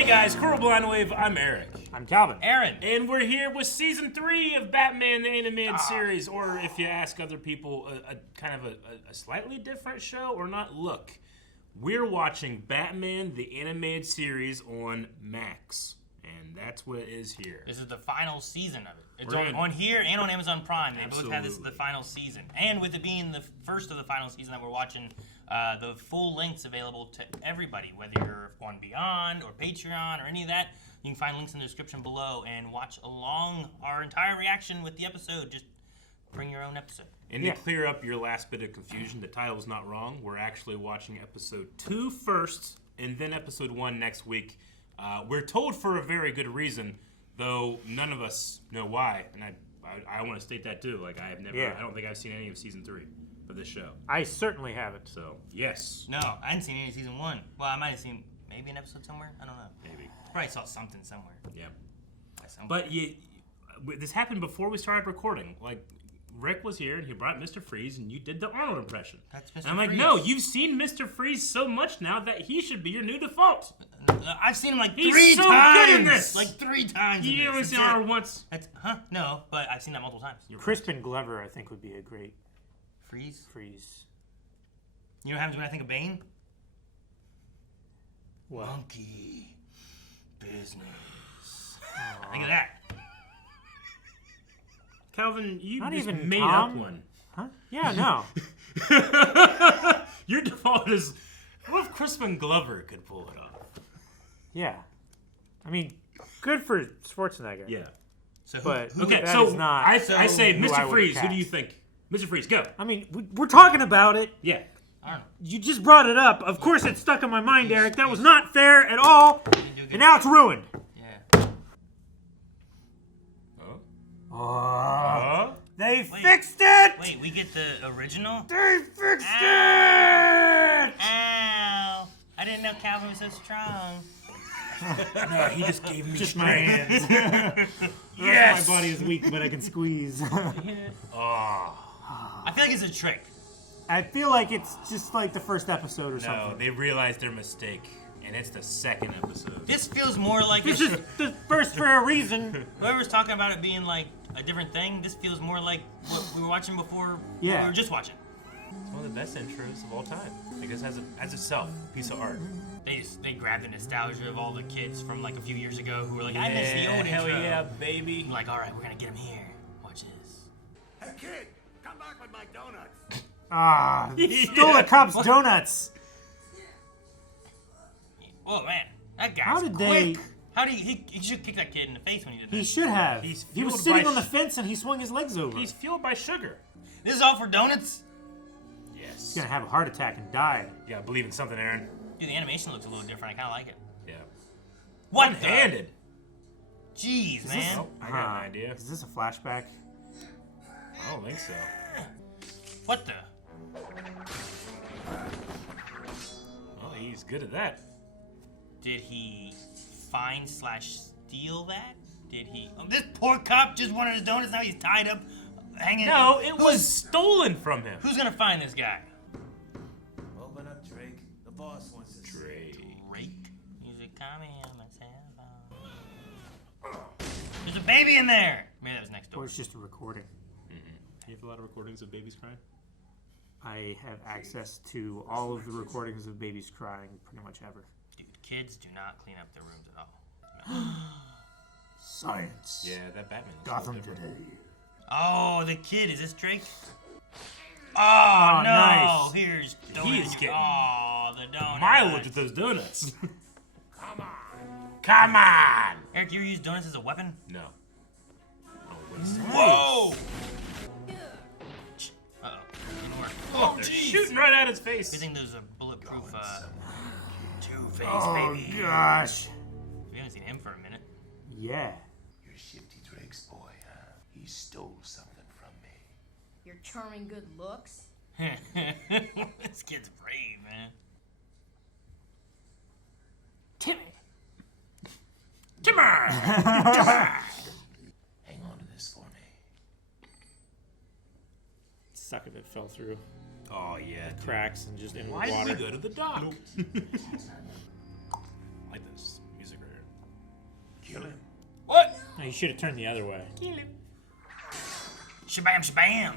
Hey guys, Coral Blind Wave, I'm Eric. I'm Calvin. Aaron. And we're here with Season 3 of Batman the Animated Series, or if you ask other people, a kind of a slightly different show, or not. Look, we're watching Batman the Animated Series on Max, and that's what it is here. This is the final season of it. It's on here and on Amazon Prime. They both have this the final season. And with it being the first of the final season that we're watching, the full length's available to everybody, whether you're on Beyond or Patreon or any of that. You can find links in the description below and watch along our entire reaction with the episode. Just bring your own episode. And to clear up your last bit of confusion, the title's not wrong. We're actually watching episode 2 first, and then episode 1 next week. We're told for a very good reason, though none of us know why. And I want to state that too. Like I don't think I've seen any of season 3 of this show. I certainly haven't. So yes. No, I hadn't seen any of season 1. Well, I might have seen maybe an episode somewhere. I don't know. Maybe. Probably saw something somewhere. Yeah. But this happened before we started recording. Like, Rick was here, and he brought Mr. Freeze, and you did the Arnold impression. That's Mr. And I'm like, Freeze. no, you've seen Mr. Freeze so much now that he should be your new default. I've seen him like He's three so times. good in this. Like 3 times. You in only this. seen Arnold once. No, but I've seen that multiple times. Crispin Glover, I think, would be a great Freeze. You know what happens when I think of Bane? What? Monkey business. Think of that. Calvin, you Not just even made Tom? up one. Huh? Yeah, no. Your default is, what if Crispin Glover could pull it off? Yeah. I mean, good for Schwarzenegger. Yeah. So But Okay, that so is not I say, who I Mr. would Freeze, who cast. do you think? Mr. Freeze, go. I mean, we're talking about it. Yeah. Arnold. You just brought it up. Of course it's stuck in my mind, Eric. That was not fair at all. And now it's ruined. Yeah. They fixed it! Wait, we get the original? They fixed Ow. it! Ow! I didn't know Calvin was so strong. No, he just gave me Just my hands. Yes! My body is weak, but I can squeeze. I feel like it's a trick. I feel like it's just like the first episode or No, something. they realized their mistake, and it's the second episode. This feels more like This is the first for a reason. whoever's talking about it being like a different thing. This feels more like what we were watching before. Yeah. We were just watching. It's one of the best intros of all time. Like this as itself, piece of art. They grabbed the nostalgia of all the kids from like a few years ago who were like, I miss the old hell intro. yeah, baby. I'm like, all right, we're gonna get them here. Watch this. Hey kid, come back with my donuts. Ah, stole the Cubs donuts. Oh man, that guy's How did quick. they? How do he should kick that kid in the face when he did that. He should have. He's He was fueled sitting by on the fence and he swung his legs over. He's fueled by sugar. This is all for donuts? Yes. He's gonna have a heart attack and die. Yeah, believe in something, Aaron. Dude, the animation looks a little different. I kind of like it. Yeah. What One-handed. the? Jeez, man. Oh, I got an idea. Is this a flashback? I don't think so. What the? Well, he's good at that. Did he find/steal that? Did he? Oh, this poor cop just wanted his donuts. Now he's tied up, hanging. No, it was stolen from him. Who's gonna find this guy? Open up, Drake. The boss wants to see. Drake. Music coming on my cell phone. There's a baby in there. Maybe that was next Or door. it's just a recording? You have a lot of recordings of babies crying? I have access to all of the recordings of babies crying pretty much ever. Dude, kids do not clean up their rooms at all. Science. Yeah, that Batman looks Gotham different. today. Oh, the kid. Is this Drake? Oh, Oh, no. nice. Here's donuts. He's getting Oh, the donuts. mileage with those donuts. Come on. Come on! Eric, you ever use donuts as a weapon? No. Oh, wait a second. Whoa! Uh-oh. Didn't work. Oh, they're shooting right at his face. Good thing there's a bulletproof Two-Face, Oh baby. gosh. We haven't seen him for a minute. Yeah. You're Shifty Drake's boy, huh? He stole something from me. Your charming good looks? This kid's brave, man. Timmy. Timmer! Hang on to this for me. Suck if it fell through Oh, yeah. dude. cracks and just in Why water. did we go to the dock? I like this music right Oh, you should have turned the other way. Kill him. Shabam, shabam.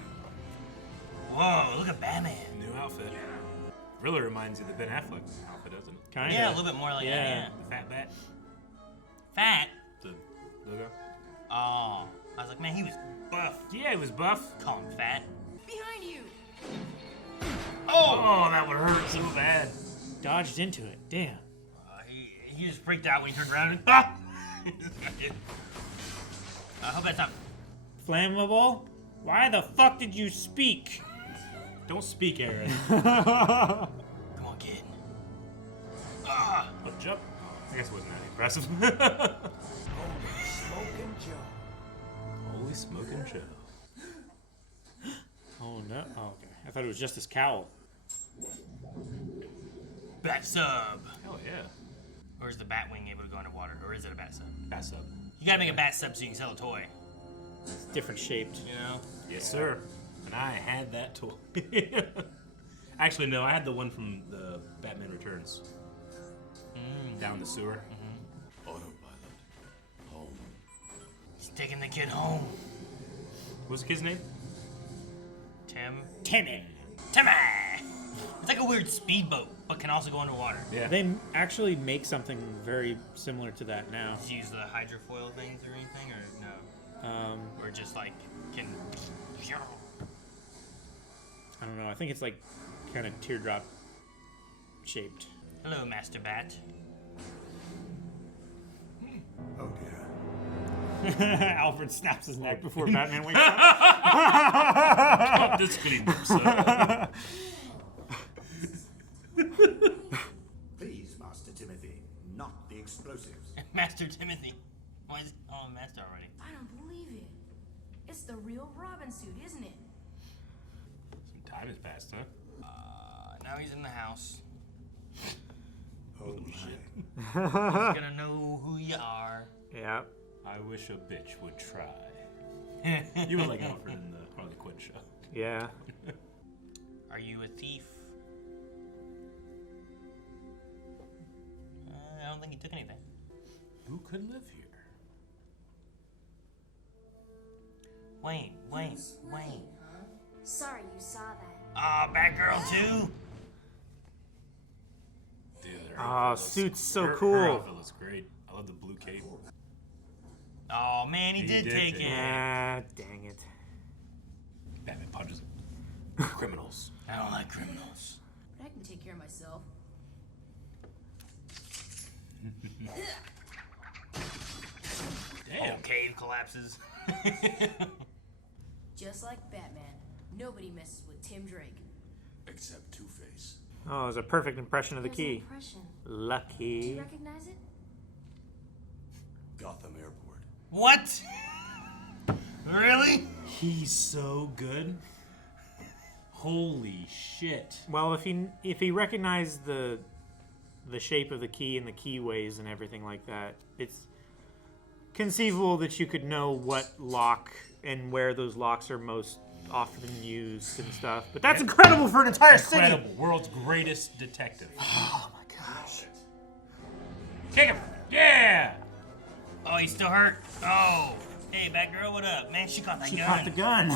Whoa, look at Batman. New outfit. Really reminds you of the Ben Affleck outfit, doesn't it? Kinda. Yeah, a little bit more like that, yeah. The fat bat. Fat? The logo. Oh. I was like, man, he was buff. Yeah, he was buff. Call him fat. Behind you! Oh, that would hurt so bad. Dodged into it. Damn. He just freaked out when he turned around and ah! I hope that's not. Flammable? Why the fuck did you speak? Don't speak, Aaron. Come on, kid. Ah! Oh, jump. I guess it wasn't that impressive. Smoking Joe. Holy smoking Joe. Oh no. Oh, okay. I thought it was just his cowl. Bat sub. Hell yeah. Or is the Batwing able to go underwater? Or is it a bat sub? Bat sub. You gotta make a bat sub so you can sell a toy. It's different shaped. You know? Yes, sir. And I had that toy. Actually, no, I had the one from the Batman Returns. Down the sewer. Autopilot. Home. He's taking the kid home. What's the kid's name? Timmy. Timmy! It's like a weird speedboat, but can also go underwater. Yeah. They actually make something very similar to that now. Does he use the hydrofoil things or anything, or no? Or just like can. I don't know. I think it's like kind of teardrop shaped. Hello, Master Bat. Oh dear. Alfred snaps his neck before Batman wakes up. This clean sir. Please, Master Timothy, not the explosives. Master Timothy. Why is Master already? I don't believe it. It's the real Robin suit, isn't it? Some time has passed, huh? Now he's in the house. Oh shit. He's gonna know who you are. Yeah. I wish a bitch would try. You were like Alfred in the Harley Quinn show. Yeah. Are you a thief? I don't think he took anything. Who could live here? Wayne. Sorry you saw that. Ah, Batgirl too. Dude, her Oh, outfit looks- suit's so her cool. outfit looks great. I love the blue cape. Oh man, he did take it. Ah, dang it. Batman punches criminals. I don't like criminals. But I can take care of myself. Damn. Oh, cave collapses. Just like Batman, nobody messes with Tim Drake. Except Two-Face. Oh, it was a perfect impression of the There's an key. impression. Do Lucky. you recognize it? Gotham Airport. What? Really? He's so good. Holy shit. Well, if he recognized the shape of the key and the keyways and everything like that, it's conceivable that you could know what lock and where those locks are most often used and stuff. But that's incredible for an entire city. Incredible. World's greatest detective. Oh my gosh. Kick him. Yeah. Oh, he's still hurt. Oh. Hey, Batgirl, what up? Man, she caught that She gun. caught the gun.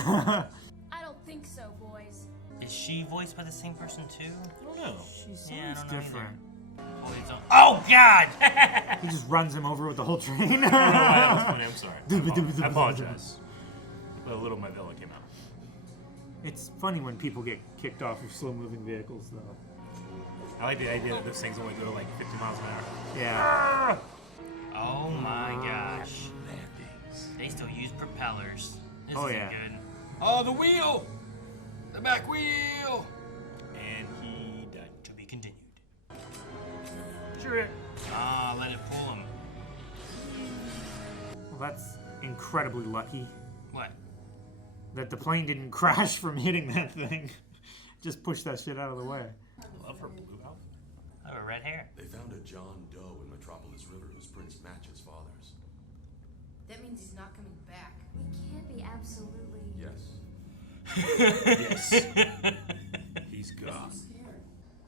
I don't think so, boys. Is she voiced by the same person too? I don't know. She sounds Yeah, I don't know different. Oh, he's on. Oh God! He just runs him over with the whole train. I don't know why that was funny. I'm sorry. I apologize. But a little my villa came out. It's funny when people get kicked off of slow-moving vehicles, though. I like the idea that those things only go like 50 miles an hour. Yeah. Oh my gosh. Landings. They still use propellers. This Oh, isn't yeah. good. Oh, the wheel! The back wheel! And he died. To be continued. Sure. Ah, let it pull him. Well, that's incredibly lucky What? that the plane didn't crash from hitting that thing. Just push that shit out of the way. I love her blue outfit. Oh, red hair. They found a John Doe in Metropolis River whose prints match his father's. That means he's not coming back. We can't be absolutely. Yes. Yes. He's gone.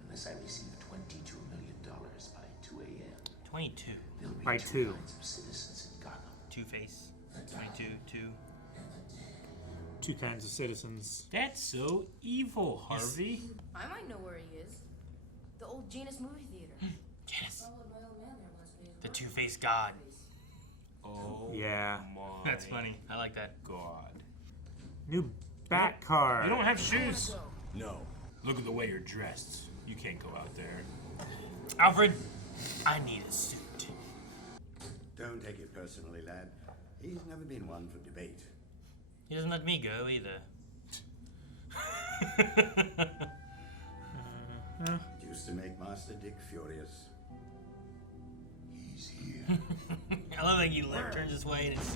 Unless I receive $22 million by 2 a.m. 22. There'll be By 2. lines of citizens in Gotham. Two-Face. 22, 2. Two kinds of citizens. That's so evil, Harvey. I might know where he is. The old Janus movie theater. Yes. The two-faced god. Oh, Yeah. my That's funny. I like that. God. New Bat car. You don't have shoes. No. Look at the way you're dressed. You can't go out there. Alfred, I need a suit. Don't take it personally, lad. He's never been one for debate. He doesn't let me go either. Used to make Master Dick furious. He's here. I love that he turns his way and it's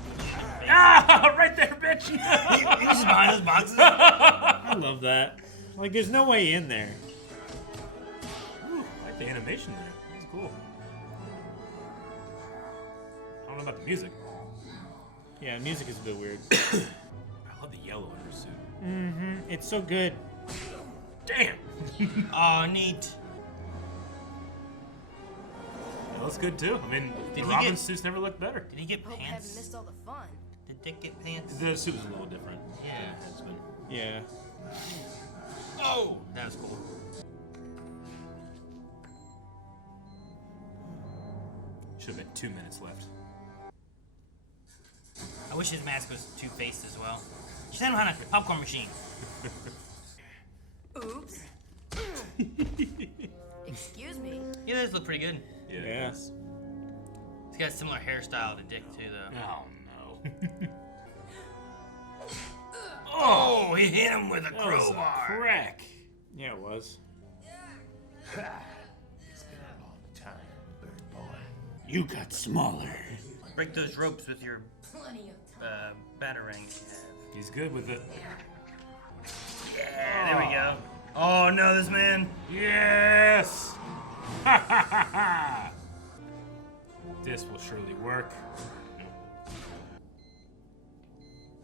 Ah! Right there, bitch! he's just behind those boxes. I love that. Like, there's no way in there. Ooh, I like the animation there. That's cool. I don't know about the music. Yeah, music is a bit weird. I love the yellow in her suit. Mm-hmm. It's so good. Damn! Oh, neat. That looks good too. I mean, Did the he Robin get- suits never looked better. Did he get Hope I haven't pants? missed all the fun. Did Dick get pants? The suit was a little different. Yeah. than it has been. Yeah. Oh, that was cool. Should have been 2 minutes left. I wish his mask was two-faced as well. She sent him on a popcorn machine. Oops. Excuse me. Yeah, those look pretty good. Yeah. Yes. He's got a similar hairstyle to Dick too, though. Oh no. Oh, he hit him with a That was a crowbar. crack. Yeah, it was. It's been a long time, Burt boy. You got smaller. Break those ropes with your Plenty of time. batarang you have. He's good with it. Yeah, there we go. Oh no, this man. Yes! Ha ha ha ha! This will surely work.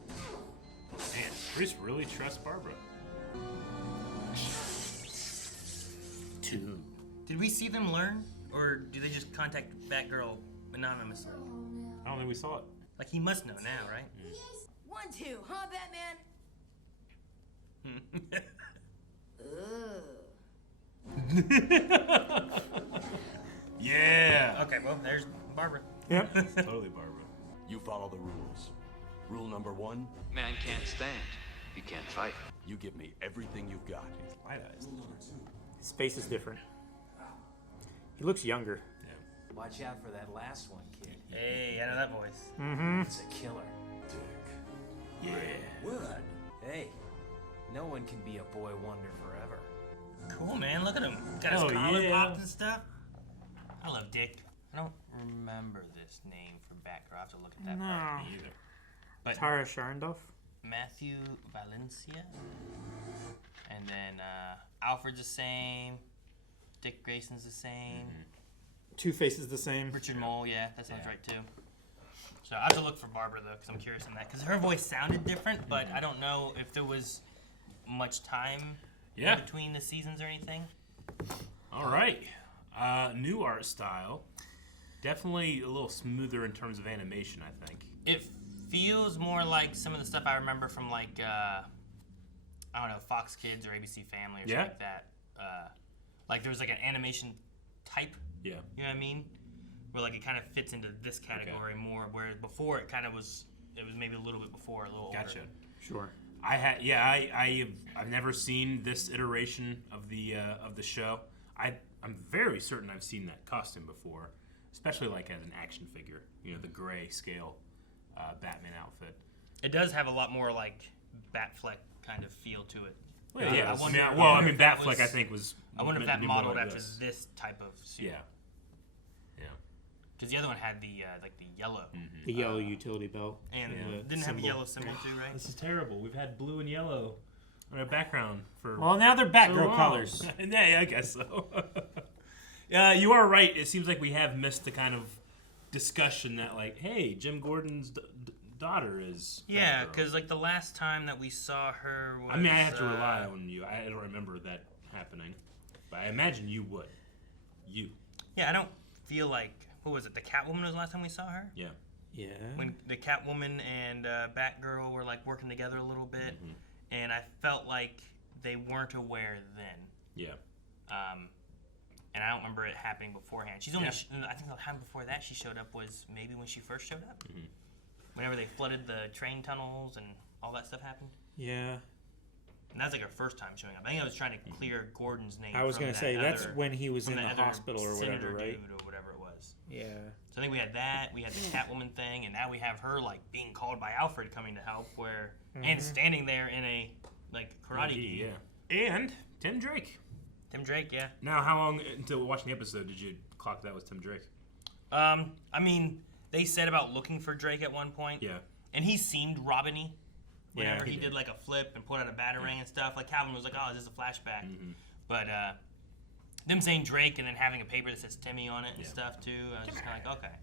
Man, Bruce really trusts Barbara. 2. Did we see them learn, or do they just contact Batgirl anonymously? I don't think we saw it. Like he must know now, right? 1, 2, huh, Batman? Ugh. Yeah! Okay, well, there's Barbara. Yep. Totally Barbara. You follow the rules. Rule number 1, Man can't stand. He can't fight. you give me everything you've got. Light eyes. His face is different. He looks younger. Watch out for that last one, kid. Hey, I know that voice. Mm-hmm. It's a killer. Yeah. Wood. Hey, no one can be a boy wonder forever. Cool, man. Look at him. Got his Oh, collar yeah. popped and stuff. I love Dick. I don't remember this name for Batgirl. I have to look at that part. Me either. But Tara Sharndorf. Matthew Valencia. And then Alfred's the same. Dick Grayson's the same. Two-Face is the same. Richard Mole, yeah, that sounds right too. So I have to look for Barbara though, because I'm curious on that. Because her voice sounded different, but I don't know if there was much time Yeah. in between the seasons or anything. All right. New art style. Definitely a little smoother in terms of animation, I think. It feels more like some of the stuff I remember from like I don't know, Fox Kids or ABC Family or something Yeah. like that. Like there was like an animation type. Yeah. You know what I mean? Where like it kind of fits into this category more, whereas before it kind of was. It was maybe a little bit before, a little Gotcha. older. Sure. I've never seen this iteration of the show. I'm very certain I've seen that costume before, especially like as an action figure. You know, the gray scale Batman outfit. It does have a lot more like Batfleck kind of feel to it. Well, yeah. I wonder if that Batfleck was- I think was. I wonder if meant to that be more modeled like after this. this type of suit. Yeah. Yeah. Because the other one had the like the yellow, The yellow utility belt. and Yeah. didn't have a Symbol. yellow symbol too, right? This is terrible. We've had blue and yellow on our background for. Well, now they're so Batgirl long. colors. Yeah, I guess so. Yeah, you are right. It seems like we have missed the kind of discussion that, like, hey, Jim Gordon's daughter is. Yeah, Batgirl. because like the last time that we saw her was. I mean, I have to rely on you. I don't remember that happening, but I imagine you would. You. Yeah, I don't feel like what was it? The Catwoman was the last time we saw her. Yeah. Yeah. When the Catwoman and Batgirl were like working together a little bit, and I felt like they weren't aware then. Yeah. And I don't remember it happening beforehand. She's only, I think the time before that she showed up was maybe when she first showed up. Whenever they flooded the train tunnels and all that stuff happened. Yeah. And that's like her first time showing up. I think I was trying to clear Gordon's name. I was going to say, that's when he was in the other hospital or whatever, right? Dude or whatever it was. Yeah. So I think we had that. We had the Catwoman thing, and now we have her like being called by Alfred coming to help, and standing there in a like karate gi. Yeah. And Tim Drake. Tim Drake, yeah. Now, how long until watching the episode did you clock that was Tim Drake? I mean, they said about looking for Drake at one point. Yeah. And he seemed Robin-y. Whenever he he did like a flip and put out a batarang and stuff, like Calvin was like, "Oh, is this a flashback?" But them saying Drake and then having a paper that says Timmy on it and stuff too, I was just kind of like, okay.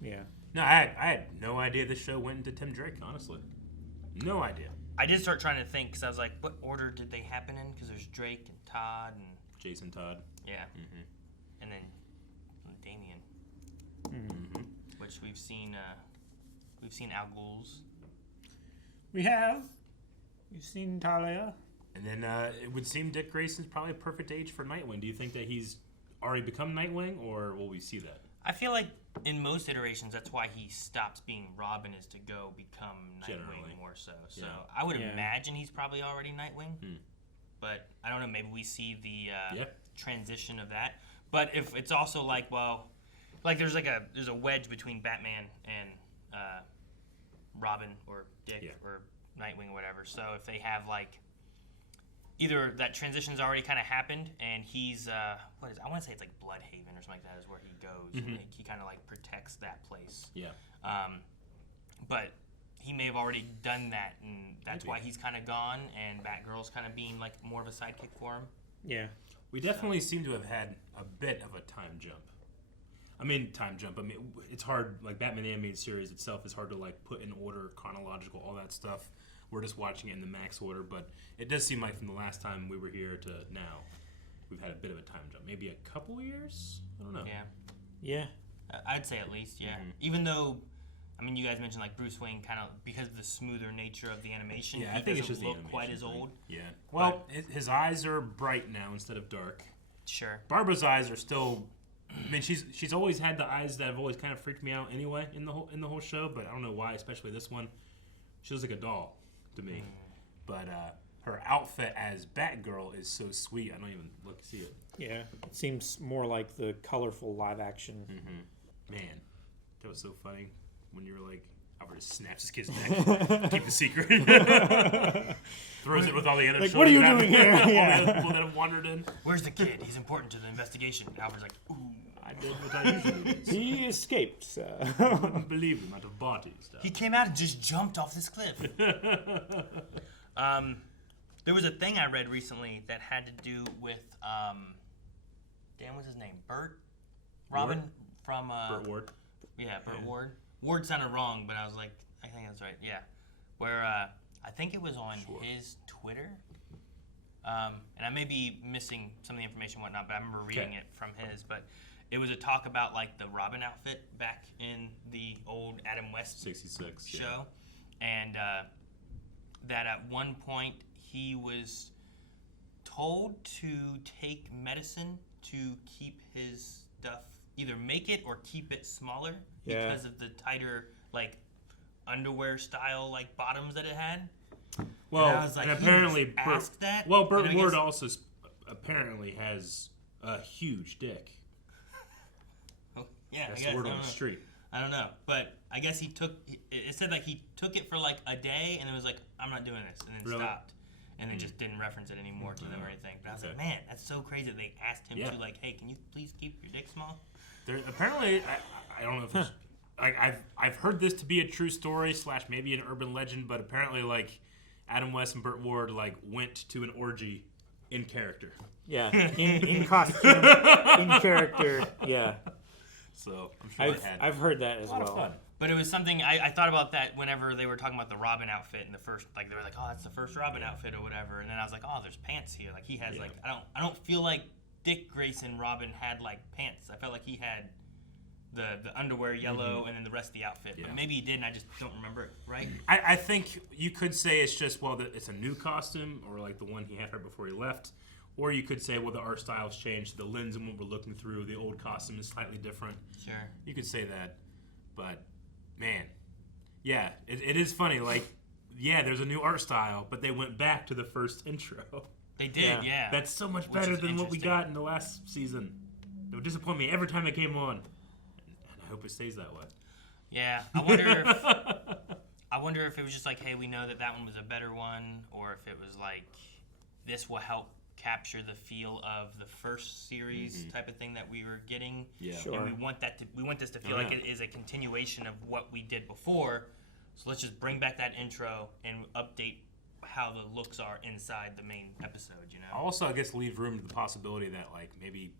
Yeah. No, I had no idea this show went into Tim Drake. Honestly, no idea. I did start trying to think because I was like, what order did they happen in? Because there's Drake and Todd and Jason Todd. Yeah. And then Damien, which we've seen Al Ghul's. You've seen Talia. And then it would seem Dick Grayson's probably a perfect age for Nightwing. Do you think that he's already become Nightwing, or will we see that? I feel like in most iterations, that's why he stops being Robin, is to go become Nightwing more so. So I would imagine he's probably already Nightwing. But I don't know, maybe we see the transition of that. But if it's also like, well, like there's a wedge between Batman and Robin or Dick or Nightwing or whatever. So if they have like either that transition's already kind of happened and he's I want to say it's like Bloodhaven or something like that is where he goes. And he kind of like protects that place. Yeah. But he may have already done that, and that's why he's kind of gone, and Batgirl's kind of being like more of a sidekick for him. Yeah. We definitely seem to have had a bit of a time jump. I mean, it's hard. Like Batman the Animated Series itself is hard to like put in order, chronological, all that stuff. We're just watching it in the Max order, but it does seem like from the last time we were here to now, we've had a bit of a time jump. Maybe a couple years? I don't know. Yeah. I'd say at least, Even though, I mean, you guys mentioned like Bruce Wayne kind of, because of the smoother nature of the animation, I think it's just look quite as old. Yeah. Well, his eyes are bright now instead of dark. Sure. Barbara's eyes are still. I mean, she's always had the eyes that have always kind of freaked me out anyway in the whole show, but I don't know why, especially this one. She looks like a doll to me. But her outfit as Batgirl is so sweet. I don't even see it. Yeah, it seems more like the colorful live action. Man, that was so funny when you were like, Alfred just snaps his kid's neck, keep the secret, throws it with all the other. Like, what are you doing here? All the other people that have wandered in. Where's the kid? He's important to the investigation. Alfred's like, ooh. I did what I usually do. He escaped. So. I couldn't believe him out of body stuff. He came out and just jumped off this cliff. There was a thing I read recently that had to do with, what's his name? Burt? Robin Ward? from... Burt Ward. Yeah, Burt Ward. Ward sounded wrong, but I was like, I think that's right. Yeah. Where I think it was on his Twitter. And I may be missing some of the information and whatnot, but I remember reading it from his. But it was a talk about like the Robin outfit back in the old Adam West 66 show. And that at one point he was told to take medicine to keep his stuff, either make it or keep it smaller because of the tighter like underwear style like bottoms that it had. Well, and I was like, and apparently Burt that. Well, Burt Ward also apparently has a huge dick. Yeah, that's I guess, the word on the street. I don't know, but I guess it said like he took it for like a day and it was like, I'm not doing this, and then stopped. And then just didn't reference it anymore to them or anything. But I was like, man, that's so crazy that they asked him to like, hey, can you please keep your dick small? There apparently, I don't know if it's, I've heard this to be a true story / maybe an urban legend, but apparently like Adam West and Burt Ward like went to an orgy in character. Yeah, in costume, in character. Yeah. So I'm sure I've heard that as well. A lot of fun. But it was something I thought about that whenever they were talking about the Robin outfit in the first, like they were like, oh, that's the first Robin outfit or whatever, and then I was like, oh, there's pants here. Like he has like I don't feel like Dick Grayson Robin had like pants. I felt like he had the underwear yellow and then the rest of the outfit. But maybe he did, and I just don't remember it, right? I think you could say it's just, it's a new costume, or like the one he had right before he left. Or you could say, the art style's changed, the lens and what we're looking through, the old costume is slightly different. Sure. You could say that. But, man, yeah, it is funny. Like, yeah, there's a new art style, but they went back to the first intro. They did, yeah. That's so much better than what we got in the last season. It would disappoint me every time it came on. And I hope it stays that way. Yeah, I wonder if it was just like, hey, we know that one was a better one, or if it was like, this will help capture the feel of the first series type of thing that we were getting. Yeah, sure. And we want this to feel like it is a continuation of what we did before. So let's just bring back that intro and update how the looks are inside the main episode. Also, I guess leave room to the possibility that like maybe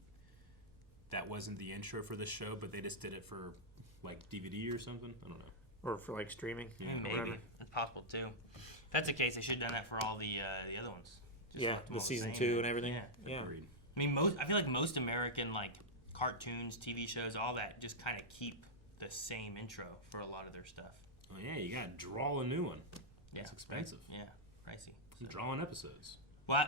that wasn't the intro for the show, but they just did it for like DVD or something. I don't know. Or for like streaming. I mean, maybe that's possible too. If that's the case, they should have done that for all the other ones. Just the season 2 and everything. Yeah. I mean, I feel like most American like cartoons, TV shows, all that just kind of keep the same intro for a lot of their stuff. Oh yeah, you gotta draw a new one. Yeah, it's expensive. Yeah, pricey. So. Drawing episodes. Well,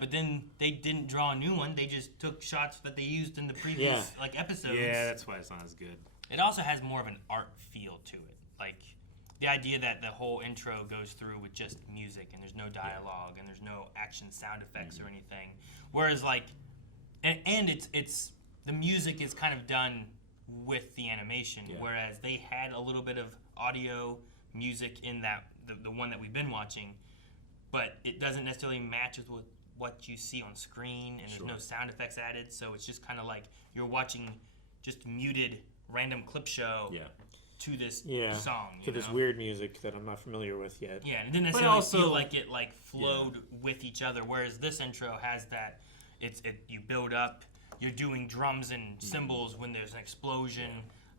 but then they didn't draw a new one. They just took shots that they used in the previous like episodes. Yeah, that's why it's not as good. It also has more of an art feel to it. Like the idea that the whole intro goes through with just music and there's no dialogue and there's no action sound effects or anything. Whereas like, and it's the music is kind of done with the animation. Yeah. Whereas they had a little bit of audio music in that the one that we've been watching, but it doesn't necessarily match with what you see on screen, and there's no sound effects added. So it's just kind of like you're watching just muted random clip show. Yeah. To this song, to this weird music that I'm not familiar with yet. Yeah, and it didn't necessarily feel like it like flowed with each other. Whereas this intro has that, you build up, you're doing drums and cymbals when there's an explosion,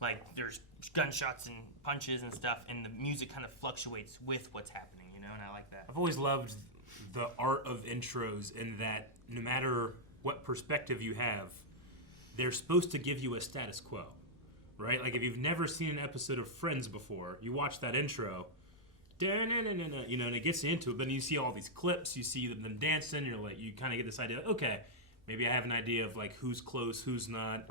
like there's gunshots and punches and stuff, and the music kind of fluctuates with what's happening, and I like that. I've always loved the art of intros in that no matter what perspective you have, they're supposed to give you a status quo. Right? Like if you've never seen an episode of Friends before, you watch that intro, and it gets you into it, but then you see all these clips, you see them dancing, you're like, you kind of get this idea, okay, maybe I have an idea of like who's close, who's not.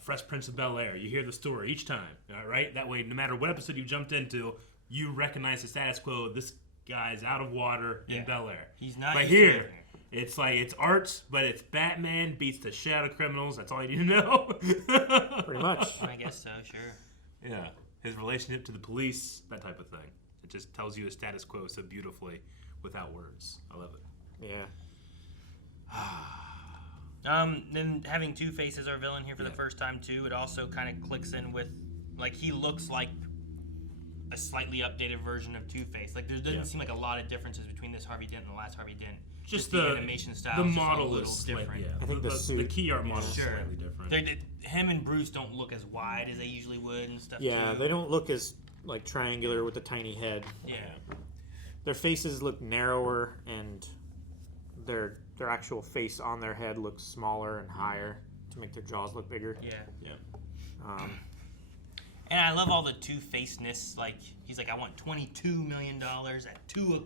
Fresh Prince of Bel-Air, you hear the story each time, right? That way, no matter what episode you jumped into, you recognize the status quo. This guy's out of water in Bel-Air. He's not. But here, it's like it's art, but it's Batman beats the shit out of criminals. That's all you need to know. Pretty much. I guess so. Sure. Yeah, his relationship to the police, that type of thing. It just tells you a status quo so beautifully, without words. I love it. Yeah. Then having Two-Face as our villain here for the first time too, it also kind of clicks in with, like, he looks like a slightly updated version of Two-Face. Like there doesn't seem like a lot of differences between this Harvey Dent and the last Harvey Dent. Just the animation style. The is model just a little different. I think the key art model is slightly different. Him and Bruce don't look as wide as they usually would and stuff. Yeah, too. they don't look as like triangular with a tiny head. Yeah. Their faces look narrower, and their actual face on their head looks smaller and higher to make their jaws look bigger. Yeah. And I love all the two-facedness. Like he's like, I want $22 million at 2:00.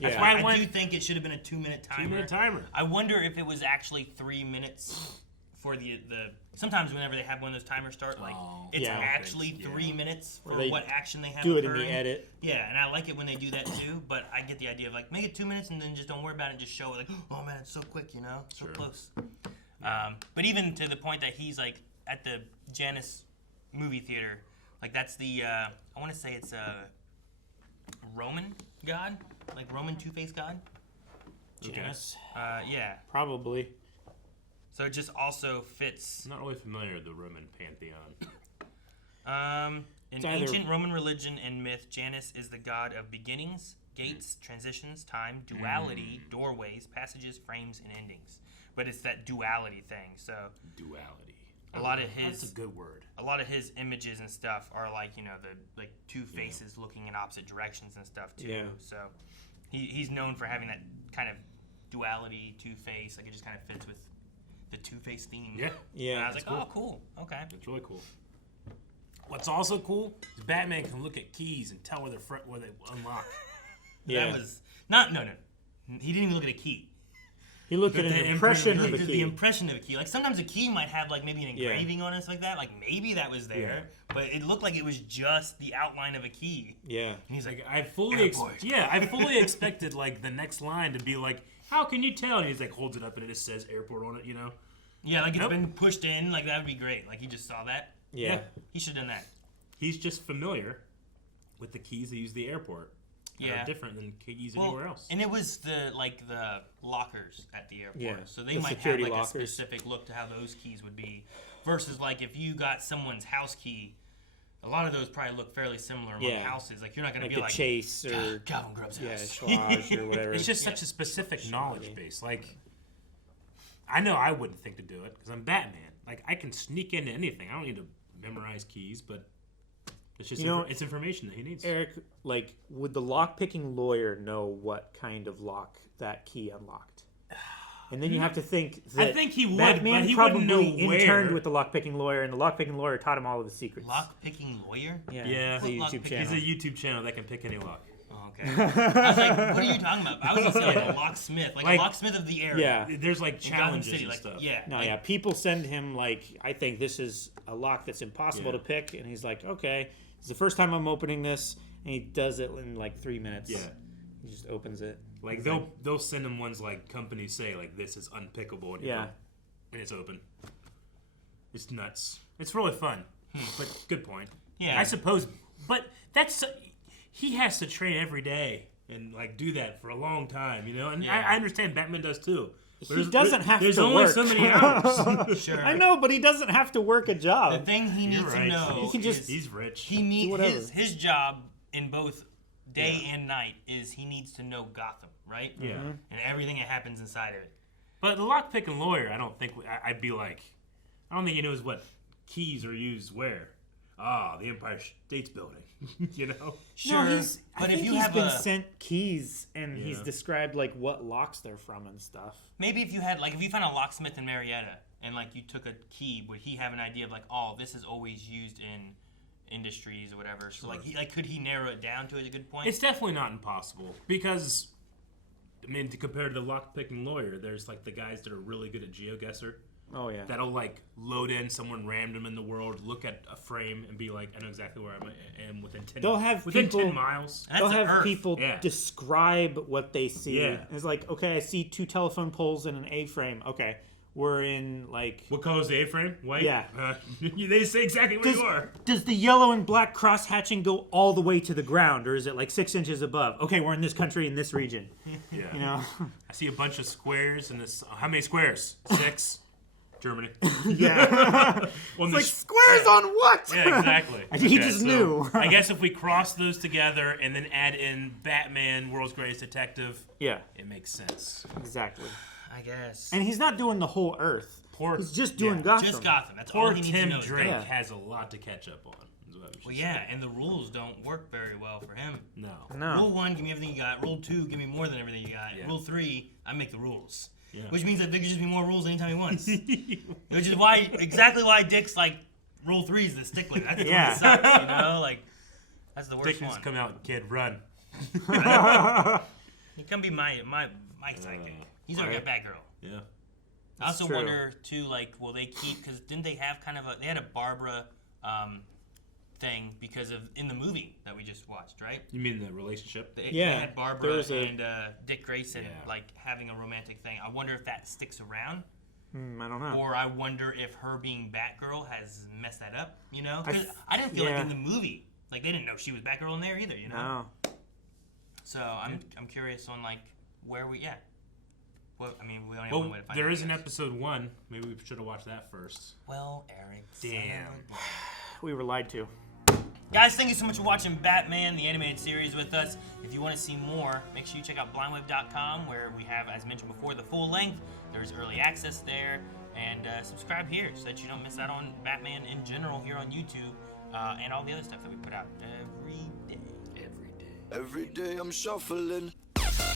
That's why I do think it should have been a 2-minute timer. 2-minute timer. I wonder if it was actually 3 minutes for the. Sometimes whenever they have one of those timers start, like it's actually 3 minutes for what action they have. Do it occurring. in the edit. Yeah, and I like it when they do that too. But I get the idea of like make it 2 minutes and then just don't worry about it and just show it like, oh man, it's so quick, so close. But even to the point that he's like at the Janus movie theater, like that's the I want to say it's a Roman god, like Roman Two-Face god. Janus. Yeah. Probably. So it just also fits. I'm not really familiar with the Roman pantheon. In ancient Roman religion and myth, Janus is the god of beginnings, gates, transitions, time, duality, doorways, passages, frames, and endings. But it's that duality thing. So duality. A lot of his. That's a good word. A lot of his images and stuff are like the like two faces looking in opposite directions and stuff too. Yeah. So he's known for having that kind of duality, two-face. Like it just kind of fits with the Two-Face theme. Yeah. Yeah. And I was like, cool. oh, cool. Okay. It's really cool. What's also cool is Batman can look at keys and tell where they unlock. Yeah. That was not no. He didn't even look at a key. He looked at an impression of a The key. impression of a key. Like sometimes a key might have like maybe an engraving on it, stuff like that. Like maybe that was there, but it looked like it was just the outline of a key. Yeah. And he's like, I fully expected like the next line to be like, "How can you tell?" And he's like holds it up and it just says airport on it, you know? yeah, like it's been pushed in. Like that would be great. Like he just saw that. Yeah. He should have done that. He's just familiar with the keys that use the airport. Yeah. Are different than keys anywhere else. And it was the lockers at the airport. Yeah, So they the might have security like lockers. a specific look to how those keys would be. Versus like if you got someone's house key, a lot of those probably look fairly similar among houses. Like you're not gonna Like be the like Chase or Calvin Grubb's house. Schwaz or whatever. It's just such a specific knowledge base. Like, I know I wouldn't think to do it because I'm Batman. Like, I can sneak into anything. I don't need to memorize keys, but it's just it's information that he needs. Eric, like, would the lock-picking lawyer know what kind of lock that key unlocked? And then you have to think that I think he would, Batman but he probably wouldn't know where. interned with the lock-picking lawyer, and the lock-picking lawyer taught him all of his secrets. Lock-picking lawyer? Yeah. The What YouTube lock-picking? channel. He's a YouTube channel that can pick any lock. Oh, okay. I was like, what are you talking about? I was gonna say like a locksmith, like a locksmith of the area. Yeah. There's like In Gotham challenges City, and like, stuff. yeah. No, like, yeah. People send him, like, I think this is a lock that's impossible Yeah. to pick, and he's like, okay, it's the first time I'm opening this, and he does it in, like, 3 minutes. Yeah. He just opens it. Like they'll send him ones like companies say like this is unpickable and and it's open. It's nuts. It's really fun. But good point. Yeah. I suppose, but that's he has to train every day and like do that for a long time, you know. And I understand Batman does too. He doesn't have There's to only work. so many hours. Sure. I know, but he doesn't have to work a The job. thing he needs to know He can just- is He's rich. he needs whatever. his job in both day and night is he needs to know Gotham, right? Yeah. And everything that happens inside of it. But the lockpicking lawyer, I don't think I'd be like, I don't think he knows what keys are used where. The Empire State's Building, you know. Sure, no, I but think if you he's have been sent keys, and Yeah. he's described like what locks they're from and stuff. maybe if you had like if you found a locksmith in Marietta and like you took a key, would he have an idea of like, oh, this is always used in industries or whatever? So like could he narrow it down to a good point? It's definitely not impossible because, I mean, to compare to the lockpicking lawyer, there's like the guys that are really good at GeoGuessr. Oh yeah. That'll like load in someone random in the world, look at a frame, and be like, I know exactly where I am within 10. They'll have within people- 10 miles. That's They'll the have Earth. people Yeah. describe what they see. Yeah. It's like, okay, I see 2 telephone poles and an A-frame. Okay, we're in like. What color is the A-frame? White. Yeah. They say exactly where you are. Does the yellow and black cross hatching go all the way to the ground, or is it like 6 inches above? Okay, we're in this country in this region. Yeah. You know. I see a bunch of squares in this. How many squares? 6. Germany. Yeah. Well, It's like squares on what? Yeah, exactly. He just knew. I guess if we cross those together and then add in Batman, World's Greatest Detective, Yeah, it makes sense. exactly. I guess. And he's not doing the whole Earth. He's just doing Gotham. Just Gotham. That's all Poor he needs Tim to know. is Drake Gotham. has a lot to catch up on. Is what we should Well, say. yeah, and the rules don't work very well for him. No. Rule 1, give me everything you got. Rule 2, give me more than everything you got. Yeah. Rule 3, I make the rules. Yeah. Which means that there could just be more rules anytime he wants. Which is why, exactly why Dick's like, Rule 3 is the stickler. That's the one that sucks, you know? Like, that's the worst Dick one. just come out, kid, run. He can be my sidekick. He's already got Batgirl. Yeah. I also true. wonder too, like, will they keep? Because didn't they have kind of they had a Barbara thing because of in the movie that we just watched, right? You mean the relationship? They Yeah, had Barbara there was and Dick Grayson Yeah. like having a romantic thing. I wonder if that sticks around, I don't know. or I wonder if her being Batgirl has messed that up. You know, I 'cause f- I didn't feel yeah. like in the movie, like they didn't know she was Batgirl in there either. You know, No. so I'm curious on like where we Well, I mean, we only have Well, one way to find there out, is I an guess. episode 1. Maybe we should have watched that first. Well, Eric. son of a Damn. bitch. We were lied to. Guys, thank you so much for watching Batman, the animated series with us. If you want to see more, make sure you check out blindweb.com where we have, as mentioned before, the full length. There's early access there. And subscribe here so that you don't miss out on Batman in general here on YouTube and all the other stuff that we put out every day. Every day I'm shuffling.